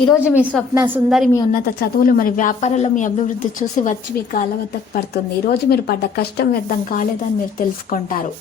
ఈరోజు మీ స్వప్న సుందరి మీ ఉన్నత చదువులు మరి వ్యాపారంలో మీ అభివృద్ధి చూసి వచ్చి మీ కాలవత పడుతుంది. ఈరోజు మీరు పడ్డ కష్టం వ్యర్థం కాలేదని మీరు తెలుసుకుంటారు.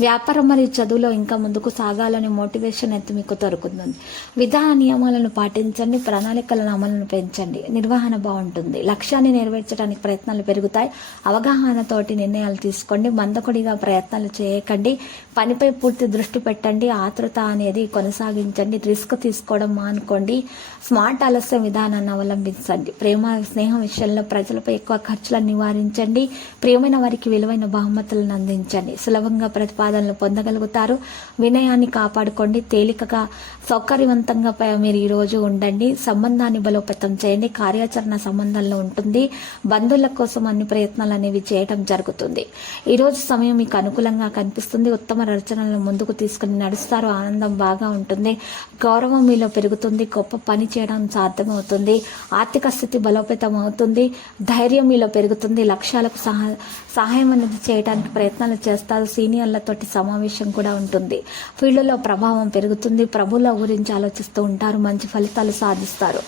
వ్యాపారం మరియు చదువులో ఇంకా ముందుకు సాగాలని మోటివేషన్ అయితే మీకు దొరుకుతుంది. విధాన నియమాలను పాటించండి ప్రణాళికలను అమలును పెంచండి. నిర్వహణ బాగుంటుంది. లక్ష్యాన్ని నెరవేర్చడానికి ప్రయత్నాలు పెరుగుతాయి. అవగాహనతోటి నిర్ణయాలు తీసుకోండి. మందకొడిగా ప్రయత్నాలు చేయకండి. పనిపై పూర్తి దృష్టి పెట్టండి. ఆతృత అనేది కొనసాగించండి. రిస్క్ తీసుకోవడం మానుకోండి. స్మార్ట్ ఆలస్య విధానాన్ని అవలంబించండి. ప్రేమ స్నేహం విషయంలో ప్రజలపై ఎక్కువ ఖర్చులను నివారించండి. ప్రియమైన వారికి విలువైన బహుమతులను అందించండి. సులభంగా ప్రతిపాదనలు పొందగలుగుతారు. వినయాన్ని కాపాడుకోండి. తేలికగా సౌకర్యవంతంగా మీరు ఈరోజు ఉండండి. సంబంధాన్ని బలోపేతం చేయండి. కార్యాచరణ సంబంధంలో ఉంటుంది. బంధువుల కోసం అన్ని ప్రయత్నాలు అనేవి చేయడం జరుగుతుంది. ఈరోజు సమయం మీకు అనుకూలంగా కనిపిస్తుంది. ఉత్తమ రచనలను ముందుకు తీసుకుని నడుస్తారు. ఆనందం బాగా ఉంటుంది. గౌరవం మీలో పెరుగుతుంది. గొప్ప పని చేయడం సాధ్యమవుతుంది. ఆర్థిక స్థితి బలోపేతం అవుతుంది. ధైర్యం మీలో పెరుగుతుంది. లక్ష్యాలకు సహా సహాయం అనేది చేయడానికి ప్రయత్నాలు చేస్తారు. సీనియర్లతో సీనియర్లతోటి సమావేశం కూడా ఉంటుంది. ఫీల్డ్లో ప్రభావం పెరుగుతుంది. ప్రభుల గురించి ఆలోచిస్తూ ఉంటారు. మంచి ఫలితాలు సాధిస్తారు.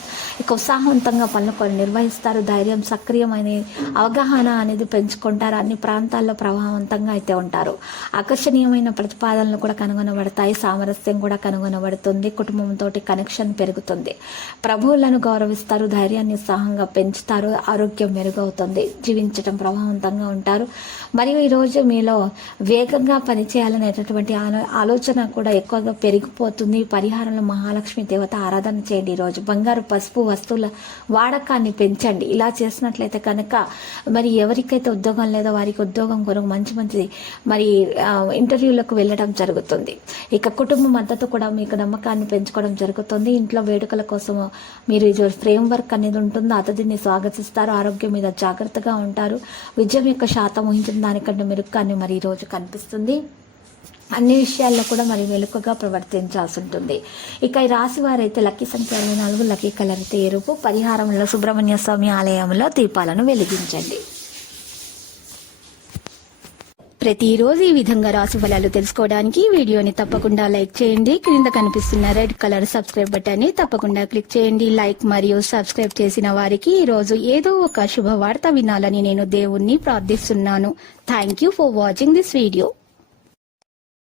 ఇక ఉత్సాహవంతంగా పనులు కొన్ని నిర్వహిస్తారు. ధైర్యం సక్రియమైన అవగాహన అనేది పెంచుకుంటారు. అన్ని ప్రాంతాల్లో ప్రభావవంతంగా అయితే ఉంటారు. ఆకర్షణీయమైన ప్రతిపాదనలు కూడా కనుగొనబడతాయి. సామరస్యం కూడా కనుగొనబడుతుంది. కుటుంబంతో కనెక్షన్ పెరుగుతుంది. ప్రభువులను గౌరవిస్తారు. ధైర్యాన్ని ఉత్సాహంగా పెంచుతారు. ఆరోగ్యం మెరుగవుతుంది. జీవించడం ప్రభావవంతంగా ఉంటారు. మరియు ఈరోజు మీలో వేగంగా పనిచేయాలనేటటువంటి ఆలో- ఆలోచన కూడా ఎక్కువగా పెరిగిపోతుంది. పరిహారంలో మహాలక్ష్మి దేవత ఆరాధన చేయండి ఈరోజు. బంగారు పసుపు వస్తువుల వాడకాన్ని పెంచండి. ఇలా చేసినట్లయితే కనుక మరి ఎవరికైతే ఉద్యోగం లేదో వారికి ఉద్యోగం కొరకు మంచి మంచి మరి ఇంటర్వ్యూలకు వెళ్ళడం జరుగుతుంది. ఇక కుటుంబ మద్దతు కూడా మీకు నమ్మకాన్ని పెంచుకోవడం జరుగుతుంది. ఇంట్లో వేడుకల కోసం మీరు ఫ్రేమ్ వర్క్ అనేది ఉంటుందో? అతిథిని స్వాగతిస్తారు. ఆరోగ్యం మీద జాగ్రత్తగా ఉంటారు. విజయం యొక్క శాతం ఊహించిన దానికంటే మెరుగ్గానే మరి ఈ రోజు కనిపిస్తుంది. అన్ని విషయాల్లో కూడా మరి వెలుకగా ప్రవర్తించాల్సి ఉంటుంది. ఇక ఈ రాశి వారైతే లక్కీ సంఖ్య ఇరవై నాలుగు లక్కీ కలర్ అయితే ఎరుపు. పరిహారంలో సుబ్రహ్మణ్య స్వామి ఆలయంలో దీపాలను వెలిగించండి. ప్రతిరోజు ఈ విధంగా రాశి ఫలాలు తెలుసుకోవడానికి వీడియోని తప్పకుండా లైక్ చేయండి. క్రింద కనిపిస్తున్న రెడ్ కలర్ సబ్స్క్రైబ్ బటన్ని తప్పకుండా క్లిక్ చేయండి. లైక్ మరియు సబ్స్క్రైబ్ చేసిన వారికి ఈ రోజు ఏదో ఒక శుభవార్త వినాలని నేను దేవుణ్ణి ప్రార్థిస్తున్నాను. Thank you for watching this video